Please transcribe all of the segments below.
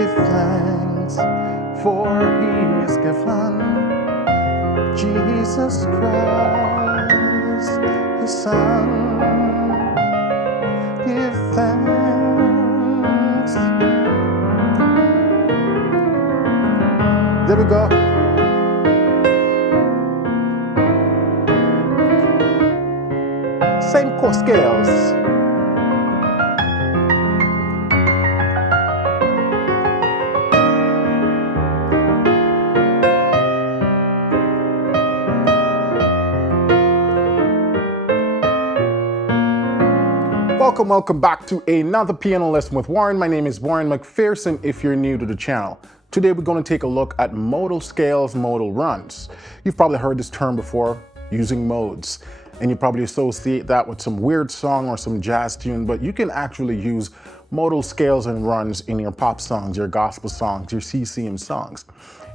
give thanks, for he is given Jesus Christ, his Son. Give thanks. There we go. Same chord scales. Welcome back to another piano lesson with Warren. My name is Warren McPherson if you're new to the channel. Today we're going to take a look at modal scales, modal runs. You've probably heard this term before, using modes, and you probably associate that with some weird song or some jazz tune, but you can actually use modal scales and runs in your pop songs, your gospel songs, your CCM songs.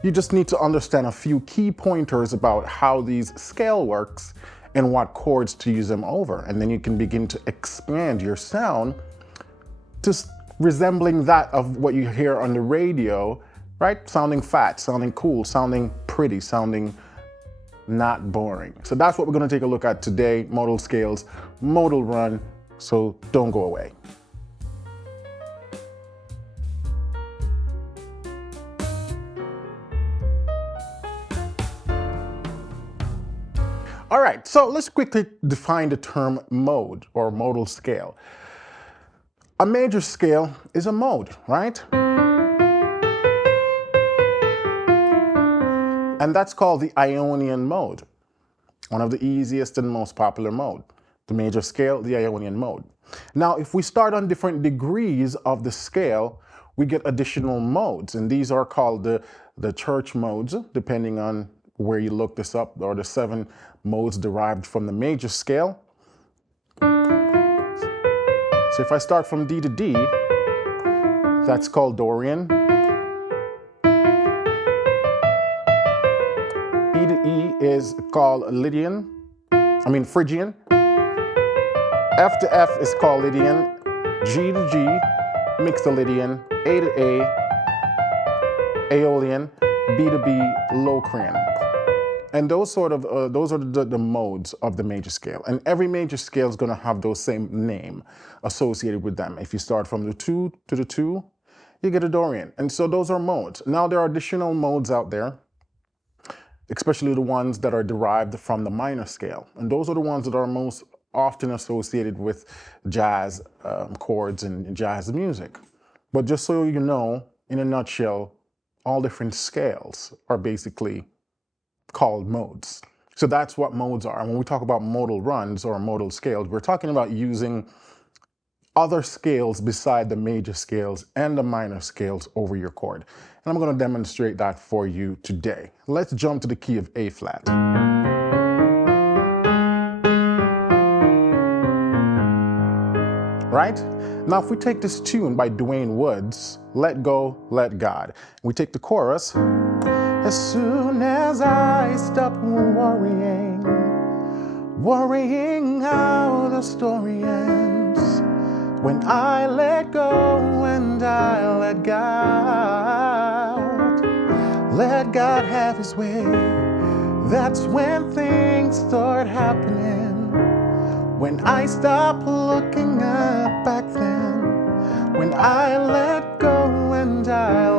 You just need to understand a few key pointers about how these scale works and what chords to use them over. And then you can begin to expand your sound to resembling that of what you hear on the radio, right? Sounding fat, sounding cool, sounding pretty, sounding not boring. So that's what we're gonna take a look at today, modal scales, modal run, so don't go away. All right, so let's quickly define the term mode or modal scale. A major scale is a mode, right? And that's called the Ionian mode, one of the easiest and most popular mode. The major scale, the Ionian mode. Now, if we start on different degrees of the scale, we get additional modes, and these are called the church modes, depending on where you look this up, or the 7 modes derived from the major scale. So if I start from D to D, that's called Dorian. E to E is called Phrygian. F to F is called Lydian. G to G, Mixolydian. A to A, Aeolian. B to B, Locrian. And those are the modes of the major scale. And every major scale is going to have those same name associated with them. If you start from the 2 to the 2, you get a Dorian. And so those are modes. Now there are additional modes out there, especially the ones that are derived from the minor scale. And those are the ones that are most often associated with jazz chords and jazz music. But just so you know, in a nutshell, all different scales are basically called modes. So that's what modes are. And when we talk about modal runs or modal scales, we're talking about using other scales beside the major scales and the minor scales over your chord. And I'm going to demonstrate that for you today. Let's jump to the key of A flat. Right? Now if we take this tune by Dwayne Woods, Let Go, Let God, we take the chorus. As soon as I stop worrying how the story ends, when I let go and I let God have his way, that's when things start happening. When I stop looking up back then, when I let go and I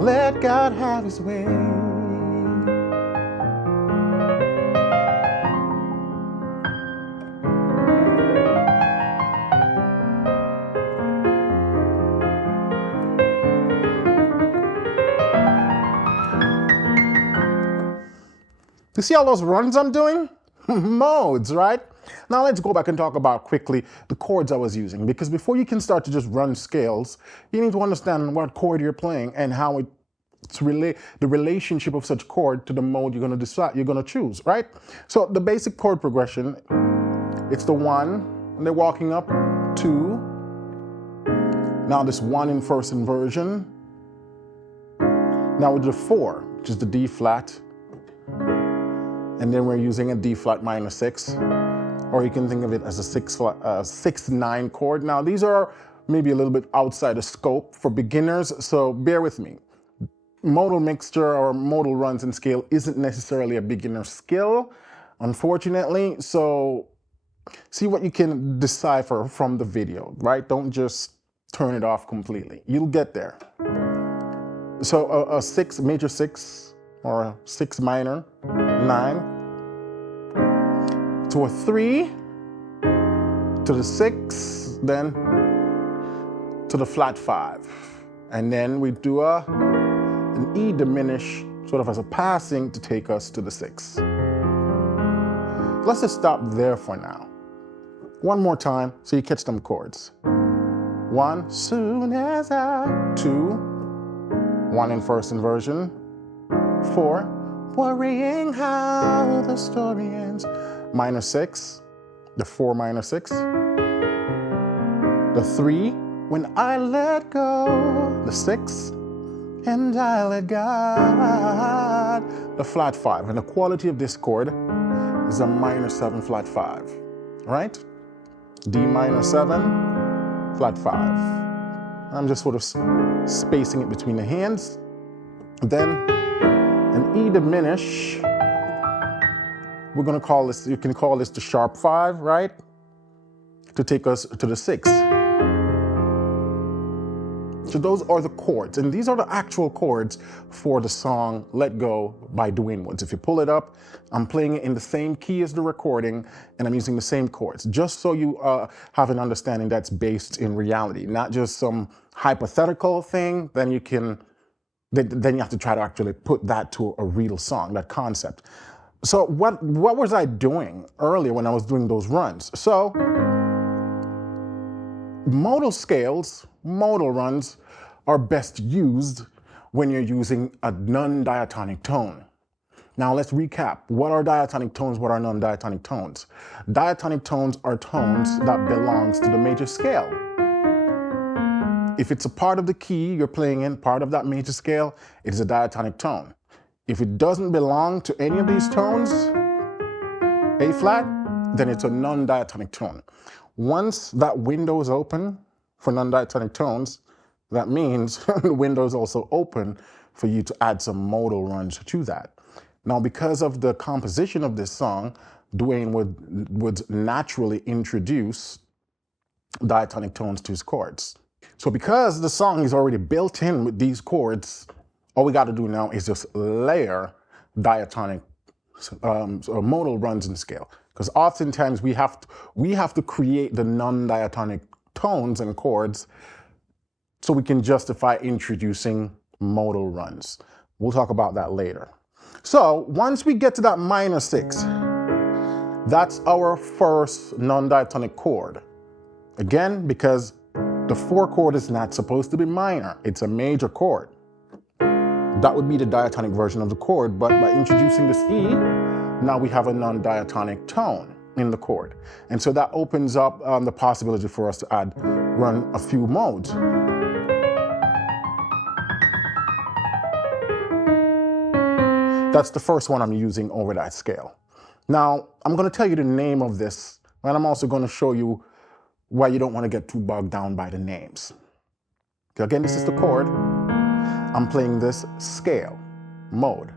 let God have his way. You see all those runs I'm doing? Modes, right? Now let's go back and talk about quickly the chords I was using, because before you can start to just run scales, you need to understand what chord you're playing and how it's the relationship of such chord to the mode you're going to choose, right? So the basic chord progression, it's the 1, and they're walking up, 2. Now this 1 in first inversion. Now we do the 4, which is the D flat. And then we're using a D flat minor 6, or you can think of it as a 6/9 chord. Now these are maybe a little bit outside the scope for beginners, so bear with me. Modal mixture or modal runs and scale isn't necessarily a beginner skill, unfortunately, so see what you can decipher from the video, right? Don't just turn it off completely. You'll get there. So a major 6 or a 6 minor 9 to a 3 to the 6, then to the flat 5, and then we do an E diminish sort of as a passing to take us to the 6. Let's just stop there for now. One more time so you catch them chords. 1, soon as I, 2, 1 in first inversion, 4, worrying how the story ends, minor 6, the 4 minor 6, the 3, when I let go, the 6, and I let God, the flat 5. And the quality of this chord is a minor 7 flat 5, right? D minor 7, flat 5. I'm just sort of spacing it between the hands. Then an E diminish, we're gonna call this, you can call this the sharp 5, right? To take us to the 6. So those are the chords, and these are the actual chords for the song Let Go by Dorian Woods. If you pull it up, I'm playing it in the same key as the recording, and I'm using the same chords, just so you have an understanding that's based in reality, not just some hypothetical thing. Then you have to try to actually put that to a real song, that concept. So what was I doing earlier when I was doing those runs? So modal scales, modal runs are best used when you're using a non-diatonic tone. Now let's recap. What are diatonic tones? What are non-diatonic tones? Diatonic tones are tones that belongs to the major scale. If it's a part of the key you're playing in, part of that major scale, it is a diatonic tone. If it doesn't belong to any of these tones, A flat, then it's a non-diatonic tone. Once that window is open for non-diatonic tones, that means the window is also open for you to add some modal runs to that. Now, because of the composition of this song, Dorian would naturally introduce diatonic tones to his chords. So because the song is already built in with these chords, all we got to do now is just layer diatonic modal runs and scale. Because oftentimes we have to create the non-diatonic tones and chords so we can justify introducing modal runs. We'll talk about that later. So once we get to that minor 6, that's our first non-diatonic chord. Again, because the 4 chord is not supposed to be minor, it's a major chord. That would be the diatonic version of the chord, but by introducing this E, now we have a non-diatonic tone in the chord. And so that opens up the possibility for us to run a few modes. That's the first one I'm using over that scale. Now, I'm going to tell you the name of this, and I'm also going to show you why you don't want to get too bogged down by the names. Okay, again, this is the chord. I'm playing this scale, mode.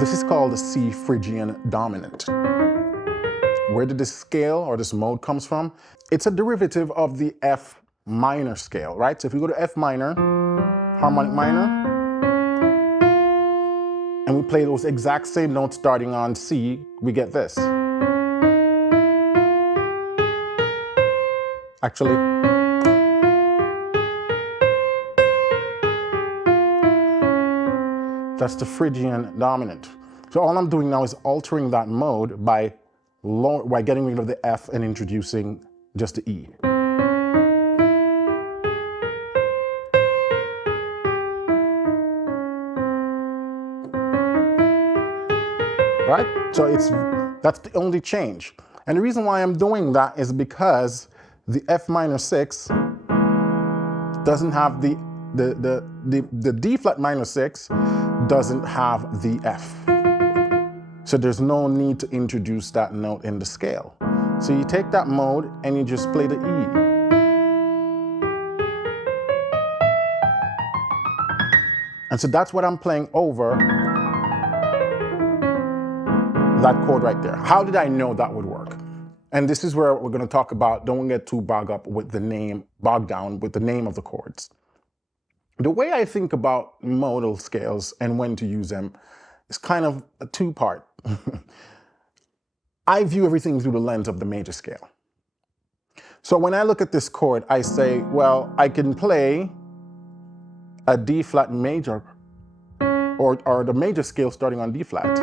This is called the C Phrygian dominant. Where did this scale or this mode comes from? It's a derivative of the F minor scale, right? So if we go to F minor, harmonic minor, and we play those exact same notes starting on C, we get this. Actually, that's the Phrygian dominant. So all I'm doing now is altering that mode by getting rid of the F and introducing just the E. Right? So that's the only change. And the reason why I'm doing that is because the F minor 6 doesn't have the D flat minor 6 doesn't have the F. So there's no need to introduce that note in the scale. So you take that mode and you just play the E. And so that's what I'm playing over that chord right there. How did I know that would work? And this is where we're going to talk about, don't get too bogged down with the name of the chords. The way I think about modal scales and when to use them is kind of a two-part. I view everything through the lens of the major scale. So when I look at this chord, I say, well, I can play a D flat major or the major scale starting on D flat.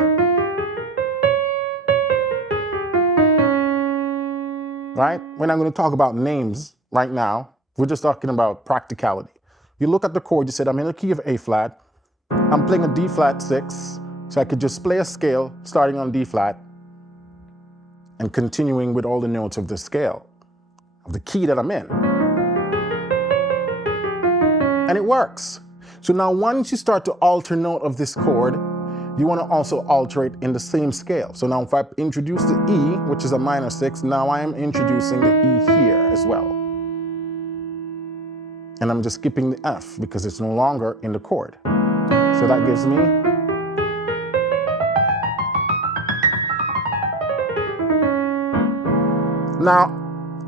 Right? When I'm going to talk about names right now, we're just talking about practicality. You look at the chord, you said, I'm in the key of A flat. I'm playing a D flat 6, so I could just play a scale starting on D flat and continuing with all the notes of the scale, of the key that I'm in. And it works. So now once you start to alter note of this chord, you want to also alter it in the same scale. So now if I introduce the E, which is a minor 6, now I am introducing the E here as well. And I'm just skipping the F because it's no longer in the chord. So that gives me now,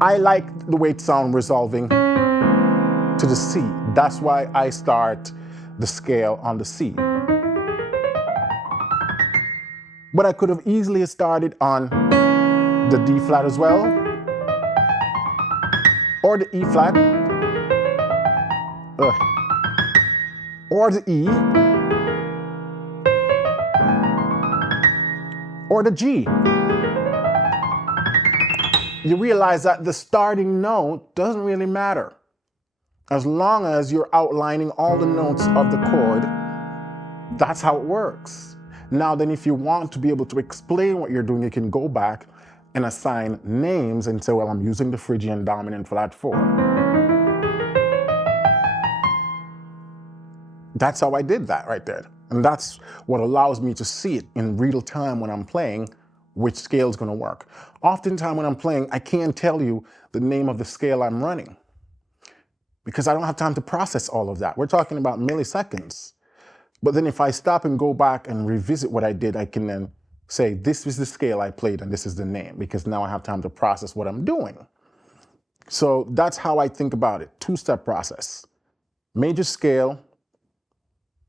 I like the way it sounds resolving to the C. That's why I start the scale on the C. But I could have easily started on the D flat as well, or the E flat, or the E, or the G. You realize that the starting note doesn't really matter. As long as you're outlining all the notes of the chord, that's how it works. Now then, if you want to be able to explain what you're doing, you can go back and assign names and say, well, I'm using the Phrygian dominant flat 4. That's how I did that right there. And that's what allows me to see it in real time when I'm playing which scale is going to work. Oftentimes when I'm playing, I can't tell you the name of the scale I'm running because I don't have time to process all of that. We're talking about milliseconds. But then if I stop and go back and revisit what I did, I can then say, this is the scale I played and this is the name, because now I have time to process what I'm doing. So that's how I think about it. Two-step process. Major scale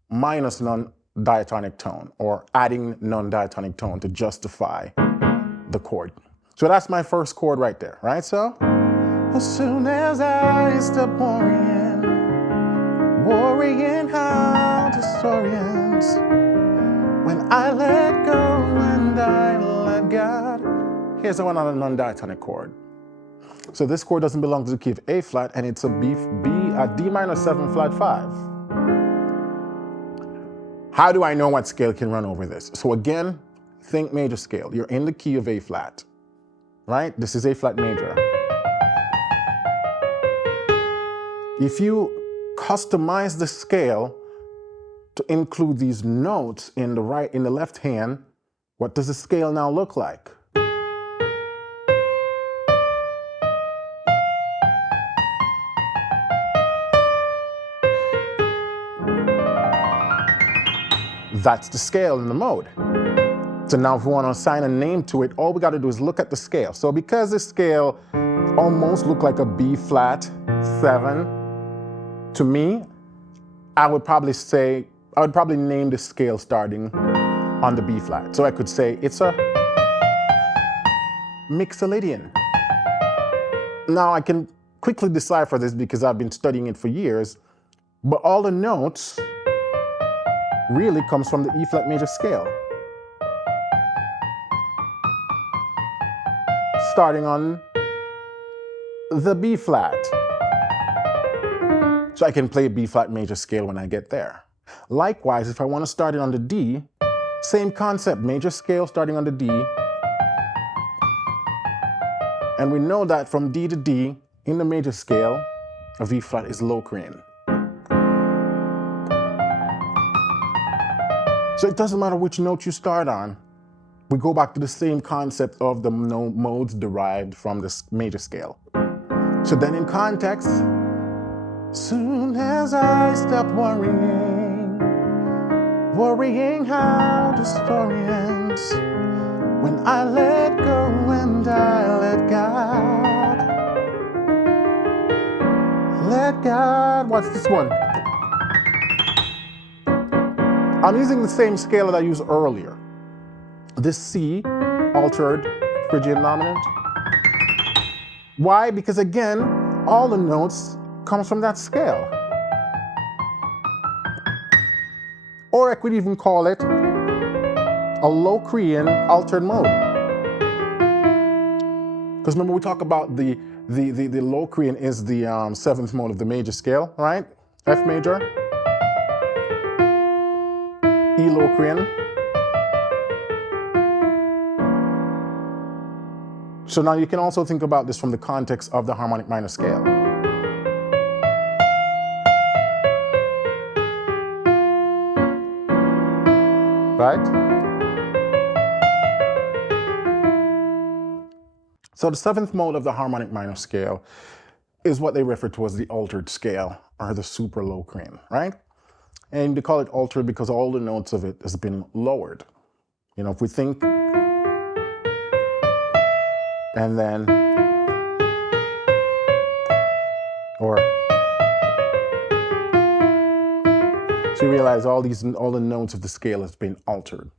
minus non-diatonic tone, or adding non-diatonic tone to justify the chord. So that's my first chord right there, right? So, as soon as I stop worrying how the story ends, when I let go and I let God. Here's one on a non-diatonic chord. So this chord doesn't belong to the key of A flat, and it's a D minor 7 flat 5. How do I know what scale can run over this? So again, think major scale. You're in the key of A flat, right? This is A flat major. If you customize the scale to include these notes in the left hand, what does the scale now look like? That's the scale in the mode. So now if we want to assign a name to it, all we got to do is look at the scale. So because the scale almost looked like a B flat 7, to me, I would probably name the scale starting on the B flat. So I could say it's a Mixolydian. Now I can quickly decipher this because I've been studying it for years, but all the notes really comes from the E flat major scale. Starting on the B flat. So I can play B flat major scale when I get there. Likewise, if I want to start it on the D, same concept, major scale starting on the D. And we know that from D to D, in the major scale, a V flat is Locrian. So it doesn't matter which note you start on, we go back to the same concept of the modes derived from the major scale. So then in context, soon as I stop worrying how the story ends, when I let go and I let God, what's this one? I'm using the same scale that I used earlier. This C, altered Phrygian dominant. Why? Because again, all the notes comes from that scale. Or I could even call it a Locrian altered mode. Because remember we talk about the Locrian is the 7th mode of the major scale, right? F major, E Locrian. So now you can also think about this from the context of the harmonic minor scale. Right? So the 7th mode of the harmonic minor scale is what they refer to as the altered scale, or the super Locrian, right? And they call it altered because all the notes of it has been lowered. You know, if we think, and then, or, so you realize all the notes of the scale has been altered,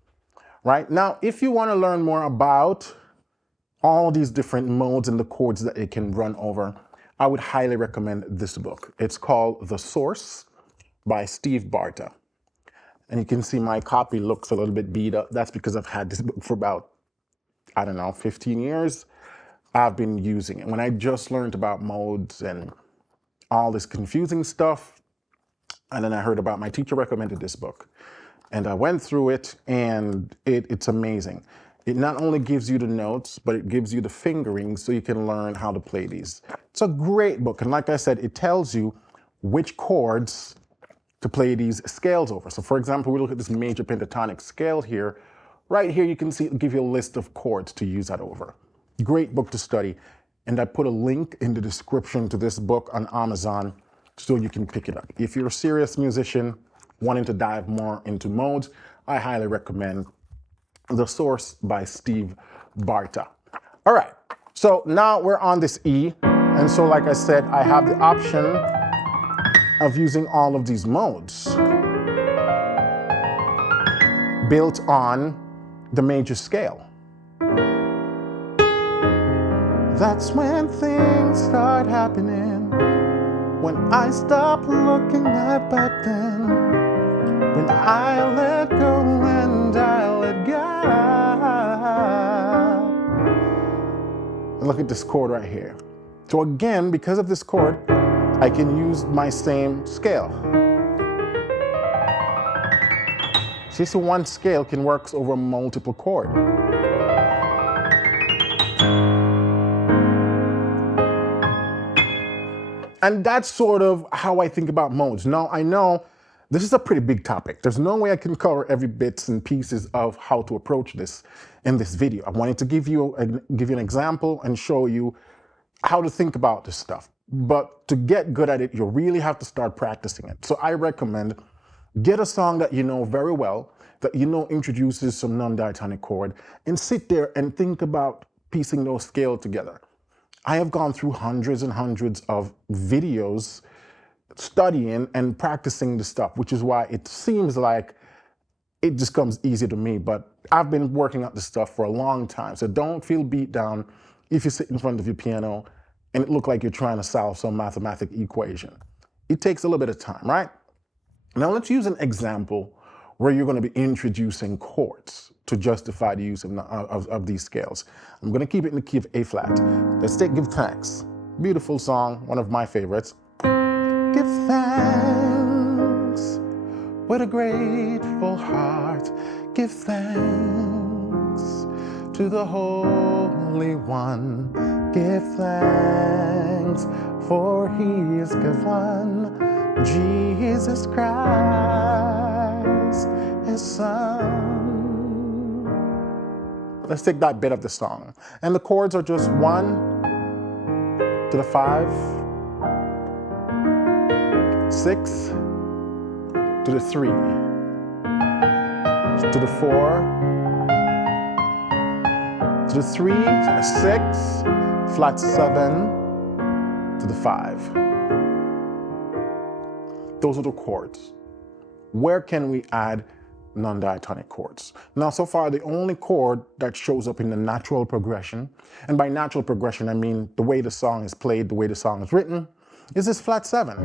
right? Now, if you want to learn more about all these different modes and the chords that it can run over, I would highly recommend this book. It's called The Source by Steve Barta. And you can see my copy looks a little bit beat up. That's because I've had this book for about, I don't know, 15 years. I've been using it. When I just learned about modes and all this confusing stuff, and then I heard about, my teacher recommended this book. And I went through it, and it's amazing. It not only gives you the notes, but it gives you the fingering so you can learn how to play these. It's a great book. And like I said, it tells you which chords to play these scales over. So for example, we look at this major pentatonic scale here. Right here, you can see, it'll give you a list of chords to use that over. Great book to study. And I put a link in the description to this book on Amazon so you can pick it up. If you're a serious musician wanting to dive more into modes, I highly recommend The Source by Steve Barta. All right, so now we're on this E. And so like I said, I have the option of using all of these modes built on the major scale. That's when things start happening, when I stop looking at back then, when I let go and I let God. And look at this chord right here. So again, because of this chord, I can use my same scale. See, so one scale can work over multiple chords. And that's sort of how I think about modes. Now, I know this is a pretty big topic. There's no way I can cover every bits and pieces of how to approach this in this video. I wanted to give you an example and show you how to think about this stuff. But to get good at it, you really have to start practicing it. So I recommend get a song that you know very well, that you know introduces some non-diatonic chord, and sit there and think about piecing those scales together. I have gone through hundreds and hundreds of videos studying and practicing the stuff, which is why it seems like it just comes easy to me, but I've been working at this stuff for a long time. So don't feel beat down if you sit in front of your piano and it looks like you're trying to solve some mathematical equation. It takes a little bit of time, right? Now let's use an example where you're going to be introducing chords to justify the use of these scales. I'm going to keep it in the key of A flat. Let's take Give Thanks. Beautiful song, one of my favorites. Give thanks with a grateful heart. Give thanks to the Holy One. Give thanks for He is given Jesus Christ, His Son. let's take that bit of the song. And the chords are just 1 to the 5, 6 to the 3, to the 4, to the 3, 6, flat 7 to the 5. Those are the chords. Where can we add non-diatonic chords? Now, so far, the only chord that shows up in the natural progression, and by natural progression, I mean the way the song is played, the way the song is written, is this flat 7.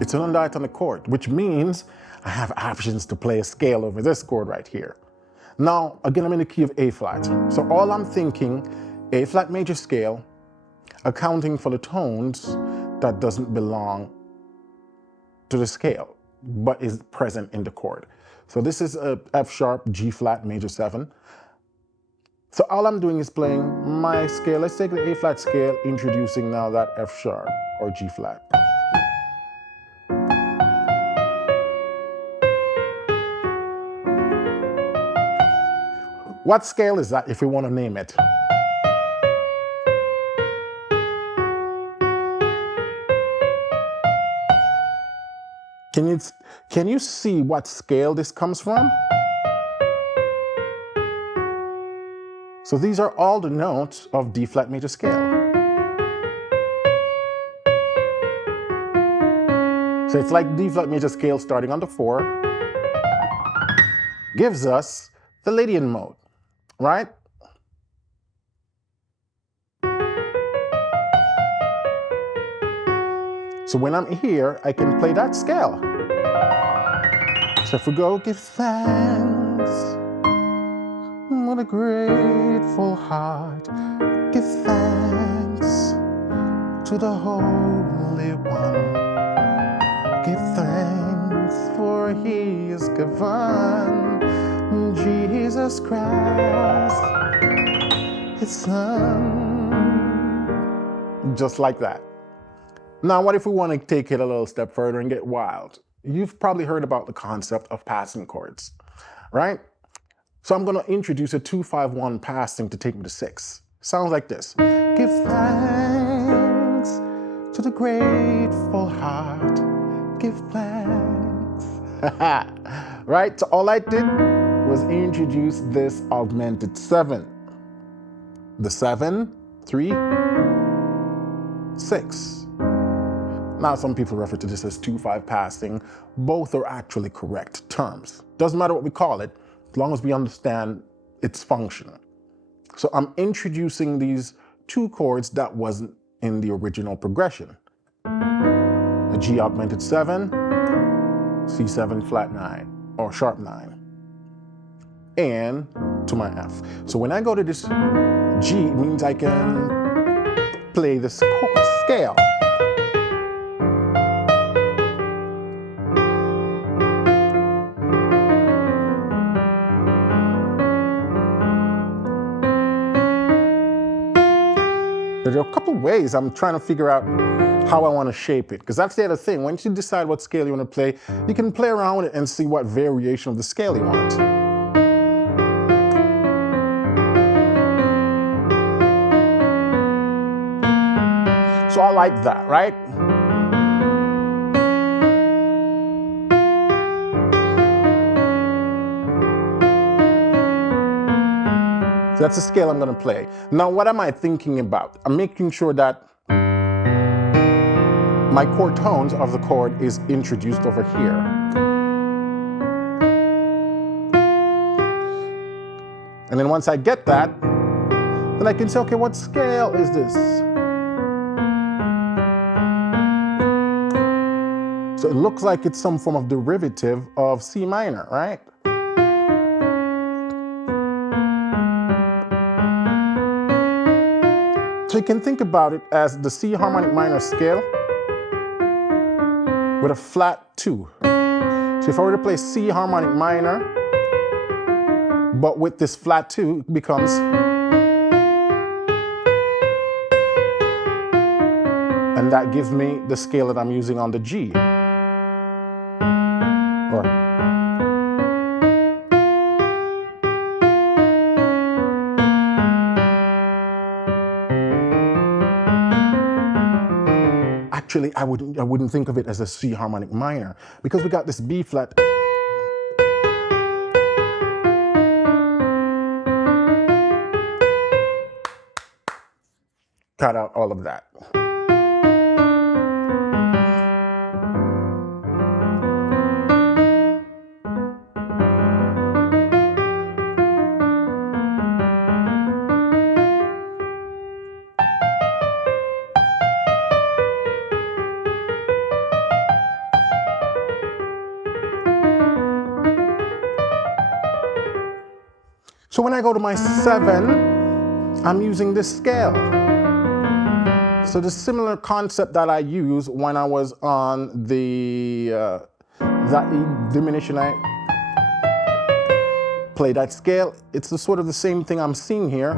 It's a non-diatonic chord, which means I have options to play a scale over this chord right here. Now, again, I'm in the key of A flat. So all I'm thinking, A flat major scale, accounting for the tones that doesn't belong to the scale, but is present in the chord. So this is a F sharp, G flat, major 7. So all I'm doing is playing my scale. Let's take the A flat scale, introducing now that F sharp or G flat. What scale is that if we want to name it? Can you see what scale this comes from? So these are all the notes of D flat major scale. So it's like D flat major scale starting on the 4 gives us the Lydian mode, right? So when I'm here, I can play that scale. So if we go, give thanks with a grateful heart, give thanks to the Holy One, give thanks for He is given Jesus Christ, His Son. Just like that. Now, what if we want to take it a little step further and get wild? You've probably heard about the concept of passing chords, right? So I'm going to introduce a 2-5-1 passing to take me to 6. Sounds like this. Give thanks to the grateful heart. Give thanks. Right? So all I did was introduce this augmented 7. The 7, 3, 6. Now, some people refer to this as 2-5 passing. Both are actually correct terms. Doesn't matter what we call it, as long as we understand its function. So I'm introducing these 2 chords that wasn't in the original progression. A G augmented 7, C7 flat 9, or sharp 9, and to my F. So when I go to this G, it means I can play this scale. There are a couple ways I'm trying to figure out how I want to shape it, because that's the other thing. Once you decide what scale you want to play, you can play around with it and see what variation of the scale you want. So I like that, right? So that's the scale I'm going to play. Now, what am I thinking about? I'm making sure that my chord tones of the chord is introduced over here. And then once I get that, then I can say, okay, what scale is this? So it looks like it's some form of derivative of C minor, right? So you can think about it as the C harmonic minor scale with a flat 2. So if I were to play C harmonic minor, but with this flat 2, it becomes, and that gives me the scale that I'm using on the G. Or actually, I wouldn't think of it as a C harmonic minor, because we got this B flat. Cut out all of that. So when I go to my 7, I'm using this scale. So the similar concept that I used when I was on the that E diminished, I play that scale, it's the sort of the same thing I'm seeing here.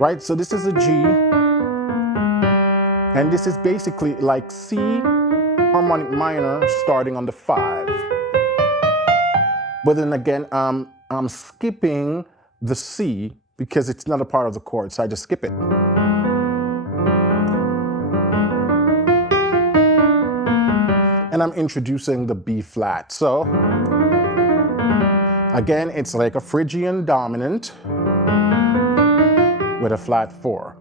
Right, so this is a G, and this is basically like C harmonic minor starting on the 5. But then again, I'm skipping the C because it's not a part of the chord, so I just skip it. And I'm introducing the B flat. So again, it's like a Phrygian dominant with a flat 4.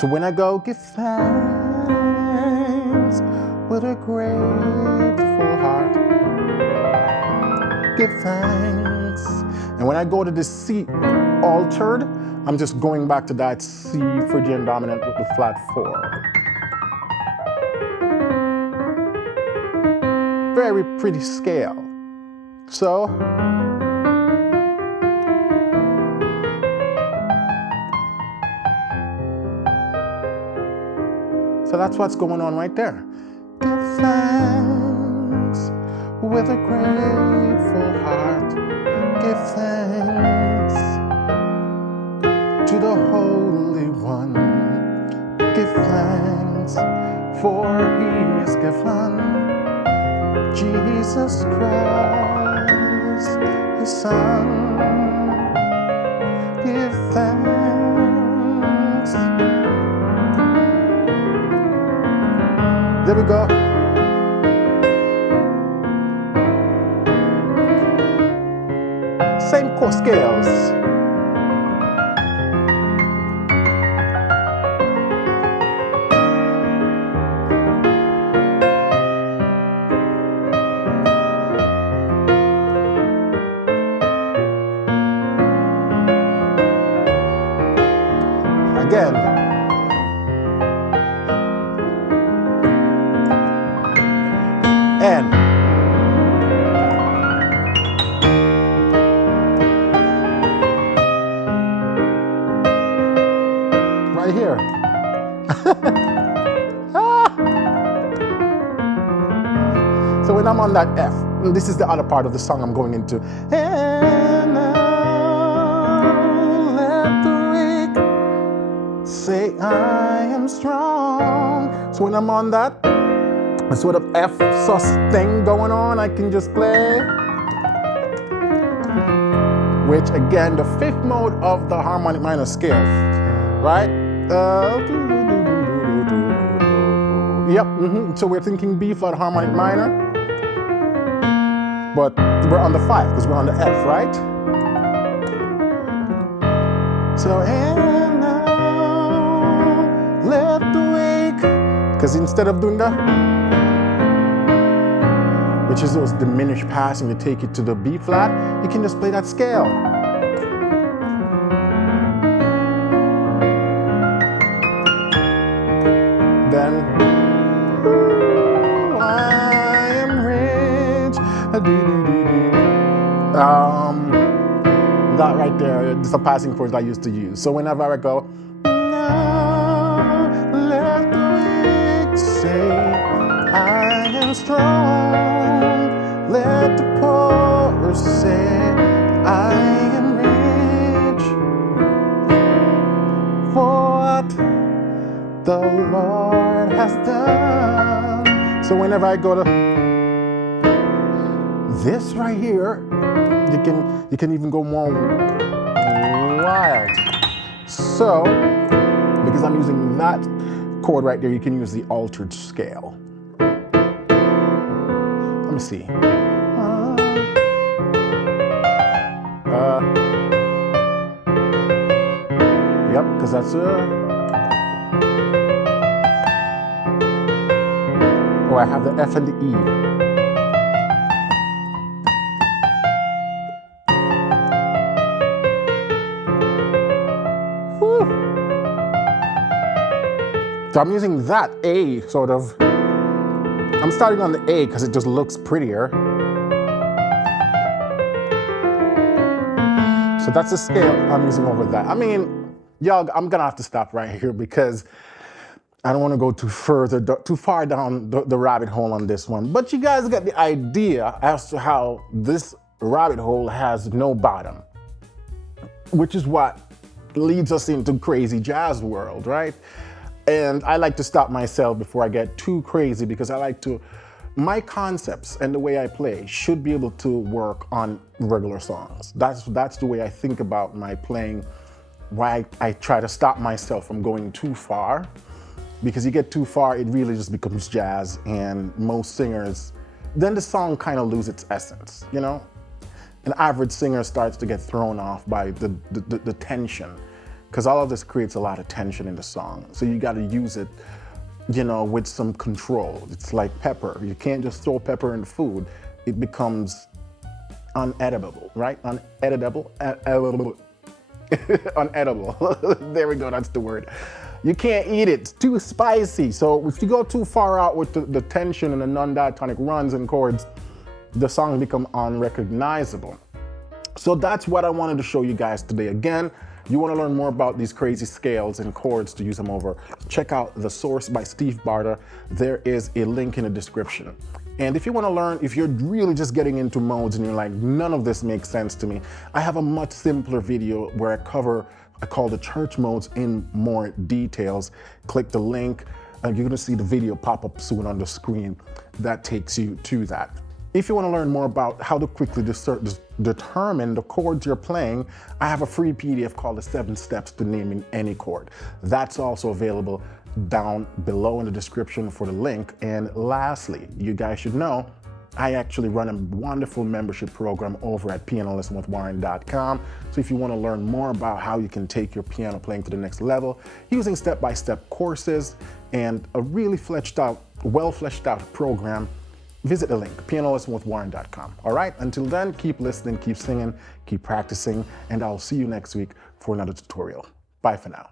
So when I go, give thanks with a grateful heart, give thanks. And when I go to the C altered, I'm just going back to that C Phrygian dominant with the flat 4. Very pretty scale. So that's what's going on right there. Give thanks with a grateful heart. Give thanks to the Holy One. Give thanks for He is given Jesus Christ, His Son. Give thanks. There we go. Same chord scales. Again. And right here. So when I'm on that F, and this is the other part of the song I'm going into. And now let the weak say I am strong. So when I'm on that a sort of F sus thing going on, I can just play. Which again, the 5th mode of the harmonic minor scale, right? Yep. So we're thinking B flat harmonic minor, but we're on the 5 because we're on the F, right? So and now let the wake, because instead of doing the, which is those diminished passing to take it to the B flat, you can just play that scale. Then, ooh, I am rich. That right there, it's a passing chord I used to use. So whenever I go, now let the weak say I am strong. Let the poor say, I am rich, for what the Lord has done. So whenever I go to this right here, you can even go more wild. So, because I'm using that chord right there, you can use the altered scale. Let me see. Yep, because that's oh, I have the F and the E. Whew. So I'm using that A sort of. I'm starting on the A because it just looks prettier. So that's the scale I'm using over that. I mean, y'all, I'm gonna have to stop right here because I don't want to go too far down the rabbit hole on this one. But you guys get the idea as to how this rabbit hole has no bottom, which is what leads us into crazy jazz world, right? And I like to stop myself before I get too crazy because I like to, my concepts and the way I play should be able to work on regular songs. That's the way I think about my playing, why I try to stop myself from going too far. Because you get too far, it really just becomes jazz, and most singers, then the song kind of loses its essence, you know? An average singer starts to get thrown off by the tension, because all of this creates a lot of tension in the song. So you got to use it, you know, with some control. It's like pepper. You can't just throw pepper in food. It becomes unedible, right? Unedible. Unedible. There we go, that's the word. You can't eat it, it's too spicy. So if you go too far out with the tension and the non-diatonic runs and chords, the songs become unrecognizable. So that's what I wanted to show you guys today. Again, you want to learn more about these crazy scales and chords to use them over, check out The Source by Steve Barter. There is a link in the description. And if you want to learn, if you're really just getting into modes and you're like, none of this makes sense to me, I have a much simpler video where I call the church modes in more details. Click the link and you're going to see the video pop up soon on the screen that takes you to that. If you want to learn more about how to quickly determine the chords you're playing, I have a free PDF called the 7 Steps to Naming Any Chord. That's also available down below in the description for the link. And lastly, you guys should know, I actually run a wonderful membership program over at pianolessonwithwarren.com. So if you want to learn more about how you can take your piano playing to the next level using step-by-step courses and a really well fleshed out program, visit the link, pianolessonwithwarren.com. All right, until then, keep listening, keep singing, keep practicing, and I'll see you next week for another tutorial. Bye for now.